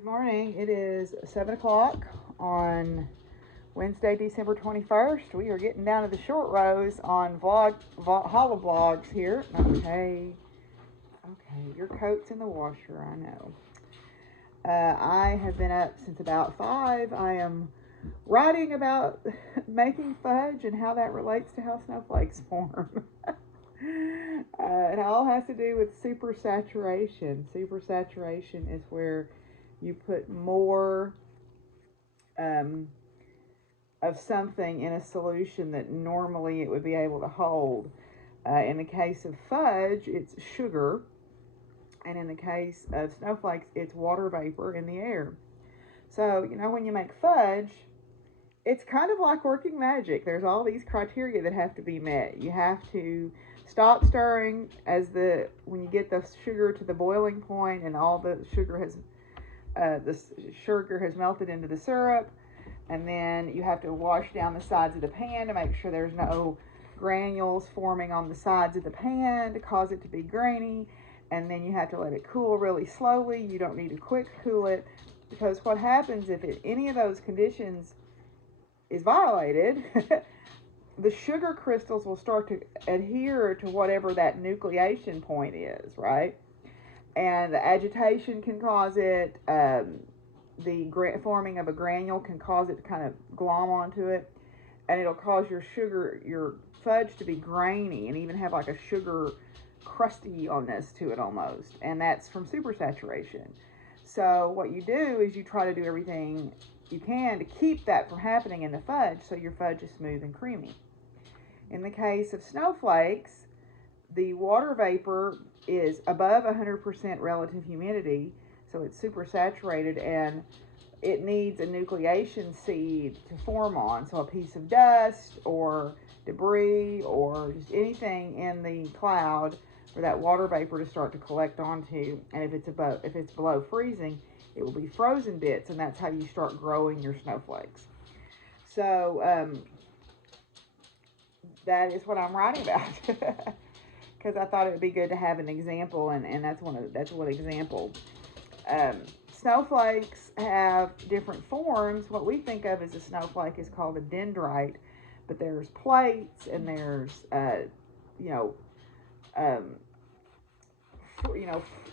Good morning. It is 7 o'clock on Wednesday, December 21st. We are getting down to the short rows on HoliVlogs here. Okay, your coat's in the washer, I know. I have been up since about 5. I am writing about making fudge and how that relates to how snowflakes form. It all has to do with supersaturation. Supersaturation is where you put more of something in a solution that normally it would be able to hold. In the case of fudge, it's sugar, and in the case of snowflakes, it's water vapor in the air. So, when you make fudge, it's kind of like working magic. There's all these criteria that have to be met. You have to stop stirring when you get the sugar to the boiling point and all the sugar has melted into the syrup, and then you have to wash down the sides of the pan to make sure there's no granules forming on the sides of the pan to cause it to be grainy, and then you have to let it cool really slowly. You don't need to quick cool it, because what happens if any of those conditions is violated, the sugar crystals will start to adhere to whatever that nucleation point is, right? And the agitation can cause it. The forming of a granule can cause it to kind of glom onto it, and it'll cause your fudge to be grainy and even have like a sugar crusty-ness to it almost, and that's from supersaturation. So what you do is you try to do everything you can to keep that from happening in the fudge, so your fudge is smooth and creamy. In the case of snowflakes, the water vapor is above 100% relative humidity, so it's supersaturated, and it needs a nucleation seed to form on. So a piece of dust or debris or just anything in the cloud for that water vapor to start to collect onto. And if it's below freezing, it will be frozen bits, and that's how you start growing your snowflakes. So that is what I'm writing about. Because I thought it would be good to have an example, and that's one example. Snowflakes have different forms. What we think of as a snowflake is called a dendrite, but there's plates, and there's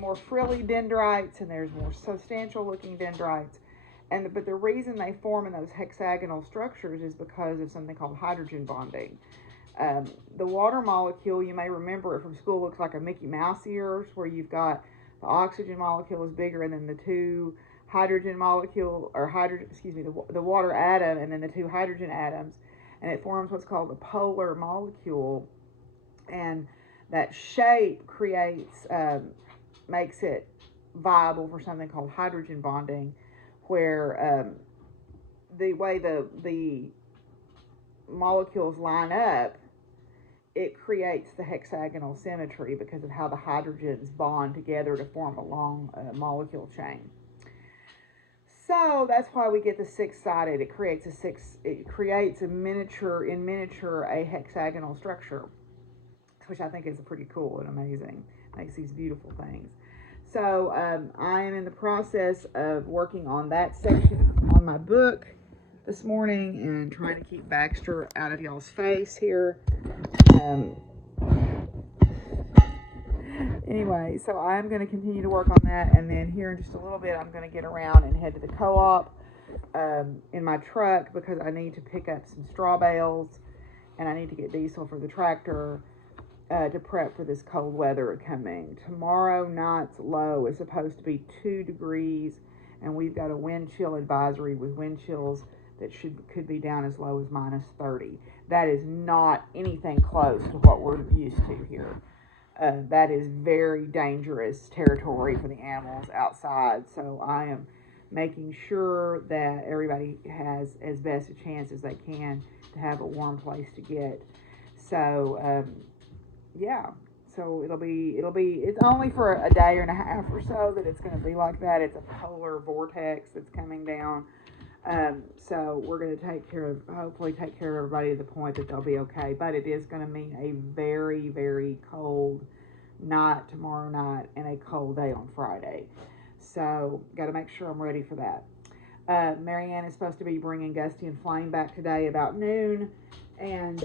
more frilly dendrites, and there's more substantial looking dendrites. But the reason they form in those hexagonal structures is because of something called hydrogen bonding. The water molecule, you may remember it from school, looks like a Mickey Mouse ears, where you've got the oxygen molecule is bigger, and then the two hydrogen molecule, the water atom, and then the two hydrogen atoms, and it forms what's called a polar molecule. And that shape makes it viable for something called hydrogen bonding, where the way the molecules line up, it creates the hexagonal symmetry because of how the hydrogens bond together to form a long molecule chain. So that's why we get the six-sided. It creates a miniature a hexagonal structure, which I think is pretty cool and amazing. Makes these beautiful things. So I am in the process of working on that section on my book this morning and trying to keep Baxter out of y'all's face here. Anyway, so I'm going to continue to work on that, and then here in just a little bit I'm going to get around and head to the co-op in my truck, because I need to pick up some straw bales, and I need to get diesel for the tractor to prep for this cold weather coming. Tomorrow night's low is supposed to be 2 degrees, and we've got a wind chill advisory with wind chills that could be down as low as minus 30. That is not anything close to what we're used to here. That is very dangerous territory for the animals outside. So I am making sure that everybody has as best a chance as they can to have a warm place to get. So so it's only for a day and a half or so that it's going to be like that. It's a polar vortex that's coming down. So we're going to hopefully take care of everybody to the point that they'll be okay. But it is going to mean a very, very cold night tomorrow night and a cold day on Friday. So got to make sure I'm ready for that. Marianne is supposed to be bringing Gusty and Flame back today about noon, and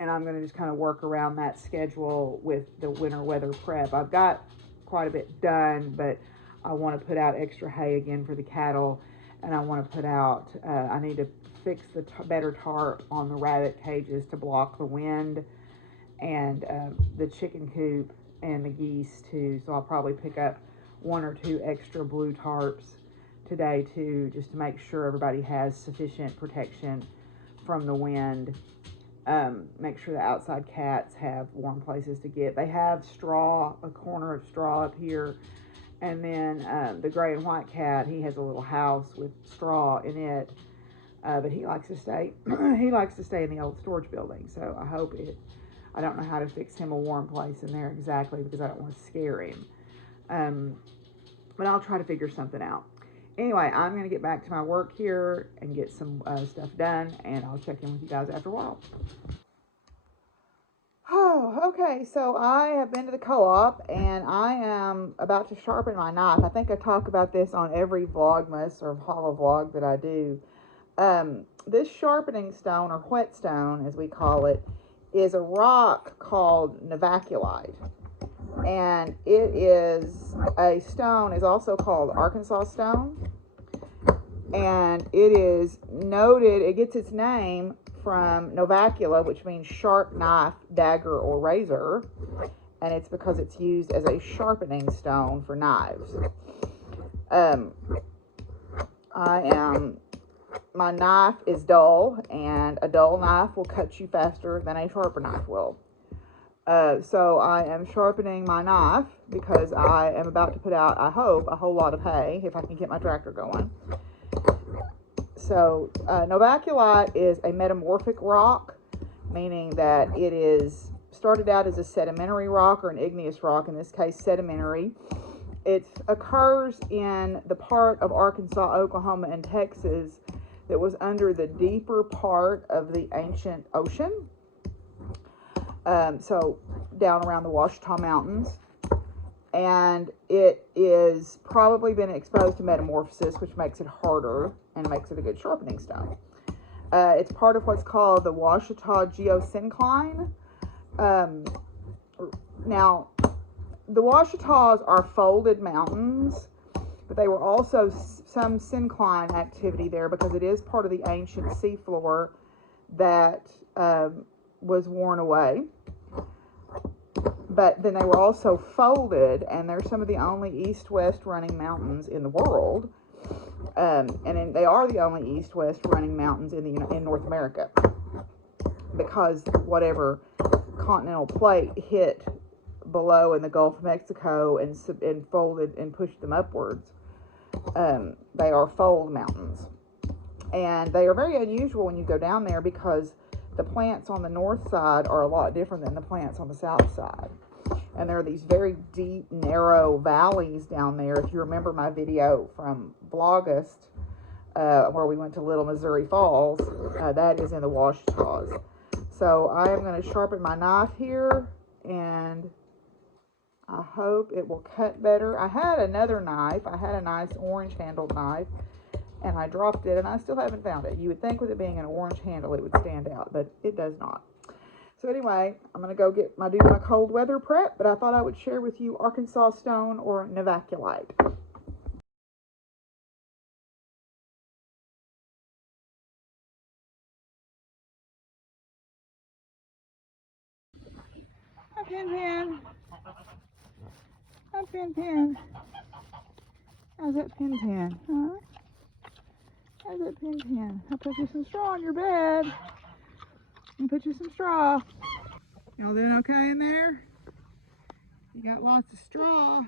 I'm going to just kind of work around that schedule with the winter weather prep. I've got quite a bit done, but I want to put out extra hay again for the cattle, and I want to put out, I need to fix the better tarp on the rabbit cages to block the wind, and the chicken coop and the geese too. So I'll probably pick up 1 or 2 extra blue tarps today too, just to make sure everybody has sufficient protection from the wind. Make sure the outside cats have warm places to get. They have straw, a corner of straw up here, and then the gray and white cat, he has a little house with straw in it, but he likes to stay he likes to stay in the old storage building. So I don't know how to fix him a warm place in there exactly, because I don't want to scare him, but I'll try to figure something out. Anyway, I'm going to get back to my work here and get some stuff done, and I'll check in with you guys after a while. Oh, okay, so I have been to the co-op, and I am about to sharpen my knife. I think I talk about this on every Vlogmas or HoliVlog that I do. This sharpening stone, or whetstone as we call it, is a rock called novaculite. And it is a stone, is also called Arkansas stone. And it is noted, it gets its name from novacula, which means sharp knife, dagger, or razor. And it's because it's used as a sharpening stone for knives. My knife is dull, and a dull knife will cut you faster than a sharper knife will. So I am sharpening my knife because I am about to put out, I hope, a whole lot of hay if I can get my tractor going. So novaculite is a metamorphic rock, meaning that it is started out as a sedimentary rock or an igneous rock, in this case sedimentary. It occurs in the part of Arkansas, Oklahoma, and Texas that was under the deeper part of the ancient ocean. So down around the Ouachita Mountains. And it is probably been exposed to metamorphosis, which makes it harder and makes it a good sharpening stone. It's part of what's called the Ouachita geosyncline. Now, the Ouachitas are folded mountains, but they were also some syncline activity there because it is part of the ancient seafloor that was worn away. But then they were also folded, and they're some of the only east-west running mountains in the world. They are the only east-west running mountains in North America, because whatever continental plate hit below in the Gulf of Mexico and folded and pushed them upwards. They are fold mountains, and they are very unusual when you go down there because the plants on the north side are a lot different than the plants on the south side. And there are these very deep, narrow valleys down there. If you remember my video from Vlogust, where we went to Little Missouri Falls, that is in the Ouachitas. So I am going to sharpen my knife here, and I hope it will cut better. I had another knife. I had a nice orange-handled knife, and I dropped it, and I still haven't found it. You would think with it being an orange handle, it would stand out, but it does not. So anyway, I'm going to go do my cold weather prep, but I thought I would share with you Arkansas stone, or novaculite. Hi, Pin. Hi, Pin. How's that Pin? Huh? How's that Pin? I'll put you some straw on your bed. I'll put you some straw. Y'all doing okay in there? You got lots of straw.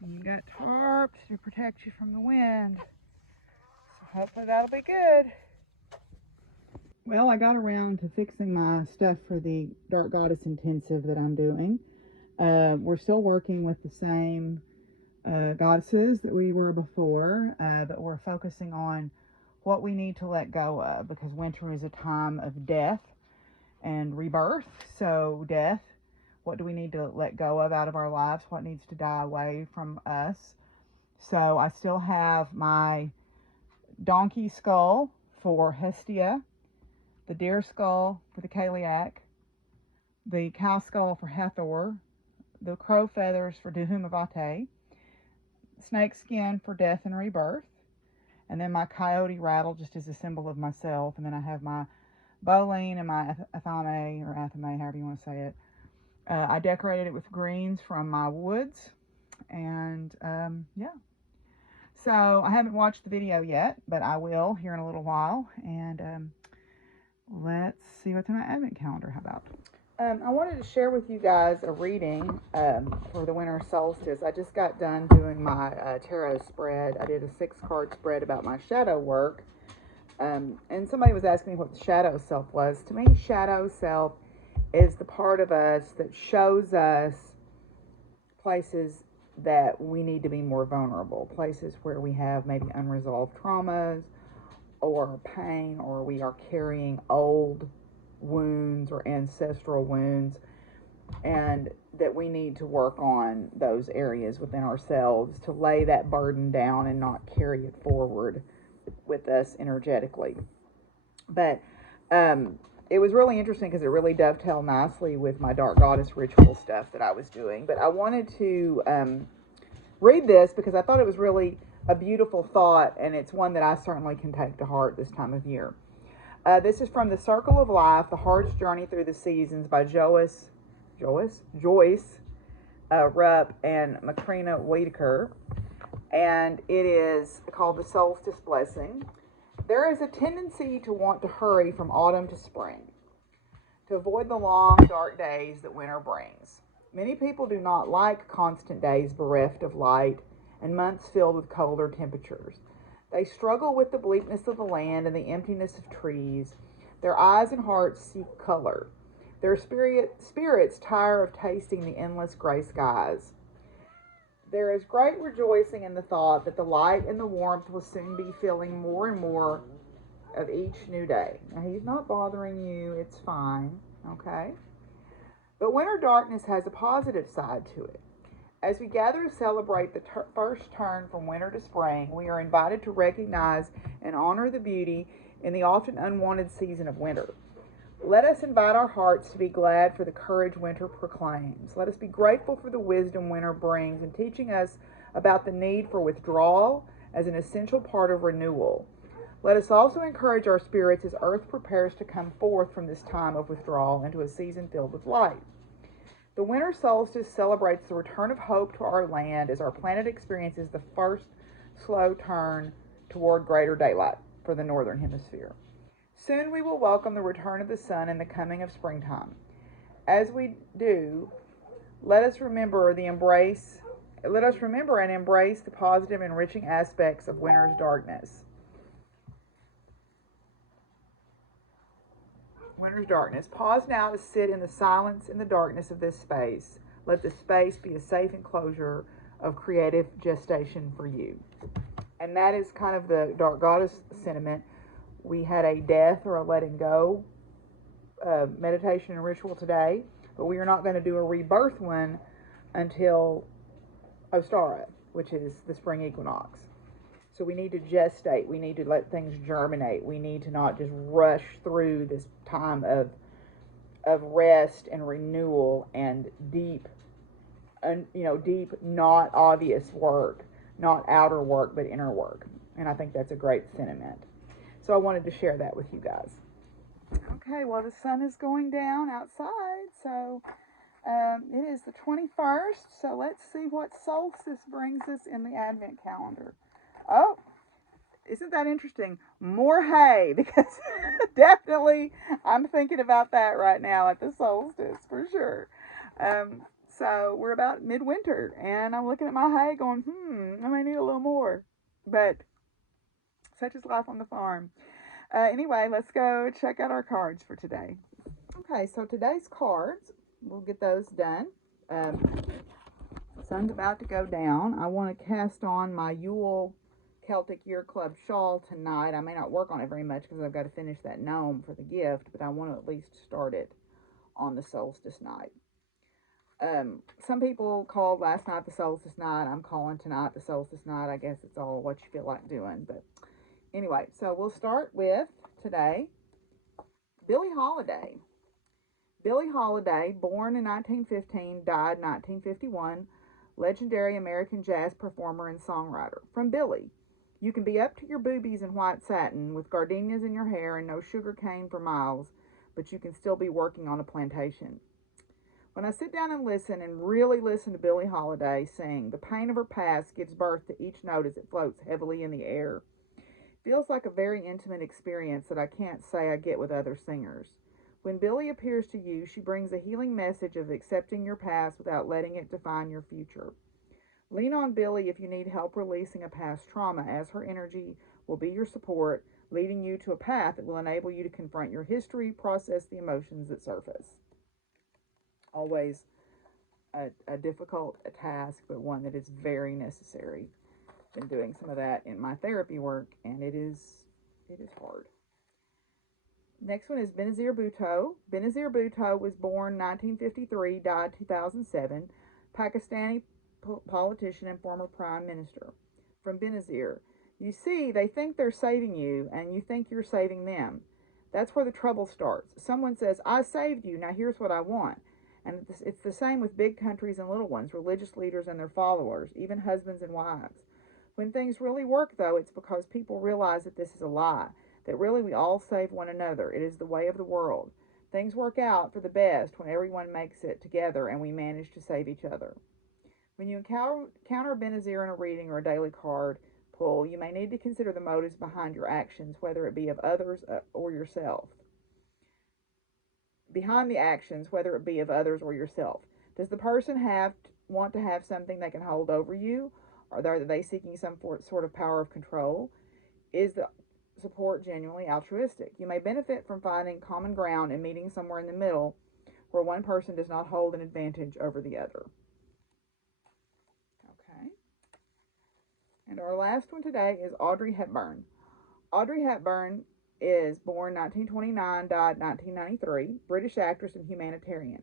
And you got tarps to protect you from the wind. So hopefully that'll be good. Well, I got around to fixing my stuff for the Dark Goddess Intensive that I'm doing. We're still working with the same goddesses that we were before, but we're focusing on what we need to let go of, because winter is a time of death and rebirth. So death, What do we need to let go of out of our lives? What needs to die away from us? So I still have my donkey skull for Hestia, the deer skull for the Kaliak, the cow skull for Hathor, the crow feathers for Duhumavate, snake skin for death and rebirth, and then my coyote rattle just as a symbol of myself, and then I have my bowline and my athame, or athame, however you want to say it. I decorated it with greens from my woods, and yeah. So I haven't watched the video yet, but I will here in a little while, and let's see what's in my advent calendar. How about? I wanted to share with you guys a reading for the winter solstice. I just got done doing my tarot spread. I did a 6-card spread about my shadow work. And somebody was asking me what the shadow self was. To me, shadow self is the part of us that shows us places that we need to be more vulnerable, places where we have maybe unresolved traumas or pain, or we are carrying old wounds or ancestral wounds, and that we need to work on those areas within ourselves to lay that burden down and not carry it forward with us energetically. But it was really interesting because it really dovetailed nicely with my dark goddess ritual stuff that I was doing. But I wanted to read this because I thought it was really a beautiful thought, and it's one that I certainly can take to heart this time of year. This is from The Circle of Life, The Heart's Journey Through the Seasons by Joyce Rupp and Macrina Whitaker. And it is called The Solstice Blessing. There is a tendency to want to hurry from autumn to spring, to avoid the long, dark days that winter brings. Many people do not like constant days bereft of light and months filled with colder temperatures. They struggle with the bleakness of the land and the emptiness of trees. Their eyes and hearts seek color. Their spirits tire of tasting the endless gray skies. There is great rejoicing in the thought that the light and the warmth will soon be filling more and more of each new day. Now, he's not bothering you. It's fine, okay? But winter darkness has a positive side to it. As we gather to celebrate the first turn from winter to spring, we are invited to recognize and honor the beauty in the often unwanted season of winter. Let us invite our hearts to be glad for the courage winter proclaims. Let us be grateful for the wisdom winter brings in teaching us about the need for withdrawal as an essential part of renewal. Let us also encourage our spirits as Earth prepares to come forth from this time of withdrawal into a season filled with light. The winter solstice celebrates the return of hope to our land as our planet experiences the first slow turn toward greater daylight for the northern hemisphere. Soon we will welcome the return of the sun and the coming of springtime. As we do, let us remember and embrace the positive, enriching aspects of winter's darkness. Winter's darkness. Pause now to sit in the silence and the darkness of this space. Let the space be a safe enclosure of creative gestation for you. And that is kind of the dark goddess sentiment. We had a death or a letting go meditation and ritual today, but we are not going to do a rebirth one until Ostara, which is the spring equinox. So we need to gestate. We need to let things germinate. We need to not just rush through this time of rest and renewal and deep, not obvious work, not outer work, but inner work. And I think that's a great sentiment. So I wanted to share that with you guys. Okay, well, the sun is going down outside, so it is the 21st. So let's see what solstice brings us in the Advent calendar. Oh, isn't that interesting? More hay, because definitely I'm thinking about that right now at the solstice, for sure. So we're about midwinter, and I'm looking at my hay going, I may need a little more. But such is life on the farm. Anyway, let's go check out our cards for today. Okay, so today's cards, we'll get those done. Sun's about to go down. I want to cast on my Yule Celtic Year Club shawl tonight. I may not work on it very much because I've got to finish that gnome for the gift, but I want to at least start it on the solstice night. Some people called last night the solstice night. I'm calling tonight the solstice night. I guess it's all what you feel like doing. But anyway, so we'll start with today, Billie Holiday. Billie Holiday, born in 1915, died 1951, legendary American jazz performer and songwriter. From Billie: you can be up to your boobies in white satin, with gardenias in your hair and no sugar cane for miles, but you can still be working on a plantation. When I sit down and listen, and really listen to Billie Holiday sing, the pain of her past gives birth to each note as it floats heavily in the air. Feels like a very intimate experience that I can't say I get with other singers. When Billie appears to you, she brings a healing message of accepting your past without letting it define your future. Lean on Billie if you need help releasing a past trauma, as her energy will be your support, leading you to a path that will enable you to confront your history, process the emotions that surface. Always a difficult task, but one that is very necessary. Been doing some of that in my therapy work, and it is hard. Next one is Benazir Bhutto. Benazir Bhutto was born 1953, died 2007, Pakistani politician and former prime minister. From Benazir: you see, they think they're saving you, and you think you're saving them. That's where the trouble starts. Someone says, I saved you, now here's what I want. And it's the same with big countries and little ones, religious leaders and their followers, even husbands and wives. When things really work, though, it's because people realize that this is a lie, that really we all save one another. It is the way of the world. Things work out for the best when everyone makes it together and we manage to save each other. When you encounter Benazir in a reading or a daily card pull, you may need to consider the motives behind your actions, whether it be of others or yourself. Behind the actions, whether it be of others or yourself. Does the person want to have something they can hold over you? Or are they seeking some sort of power of control? Is the support genuinely altruistic? You may benefit from finding common ground and meeting somewhere in the middle where one person does not hold an advantage over the other. Okay. And our last one today is Audrey Hepburn. Audrey Hepburn is born 1929, died 1993, British actress and humanitarian.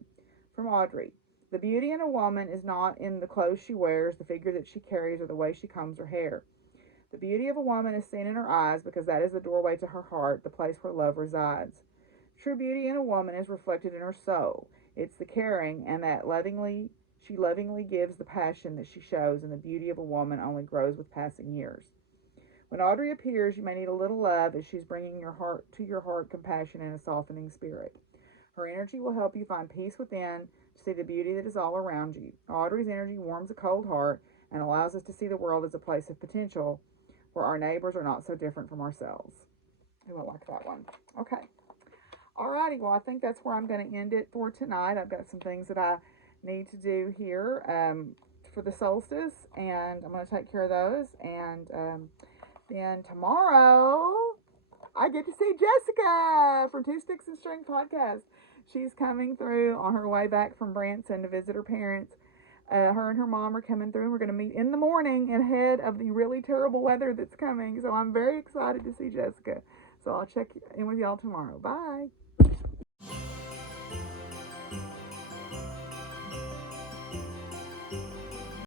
From Audrey: the beauty in a woman is not in the clothes she wears, the figure that she carries, or the way she combs her hair. The beauty of a woman is seen in her eyes, because that is the doorway to her heart, the place where love resides. True beauty in a woman is reflected in her soul. It's the caring, and that she lovingly gives the passion that she shows, and the beauty of a woman only grows with passing years. When Audrey appears, you may need a little love, as she's bringing your heart compassion and a softening spirit. Her energy will help you find peace within, to see the beauty that is all around you. Audrey's energy warms a cold heart and allows us to see the world as a place of potential, where our neighbors are not so different from ourselves. Ooh, I like that one. Okay. Alrighty, well, I think that's where I'm going to end it for tonight. I've got some things that I need to do here for the solstice, and I'm going to take care of those. And then tomorrow, I get to see Jessica from Two Sticks and String Podcast. She's coming through on her way back from Branson to visit her parents. Her and her mom are coming through, and we're going to meet in the morning ahead of the really terrible weather that's coming. So I'm very excited to see Jessica. So I'll check in with y'all tomorrow. Bye.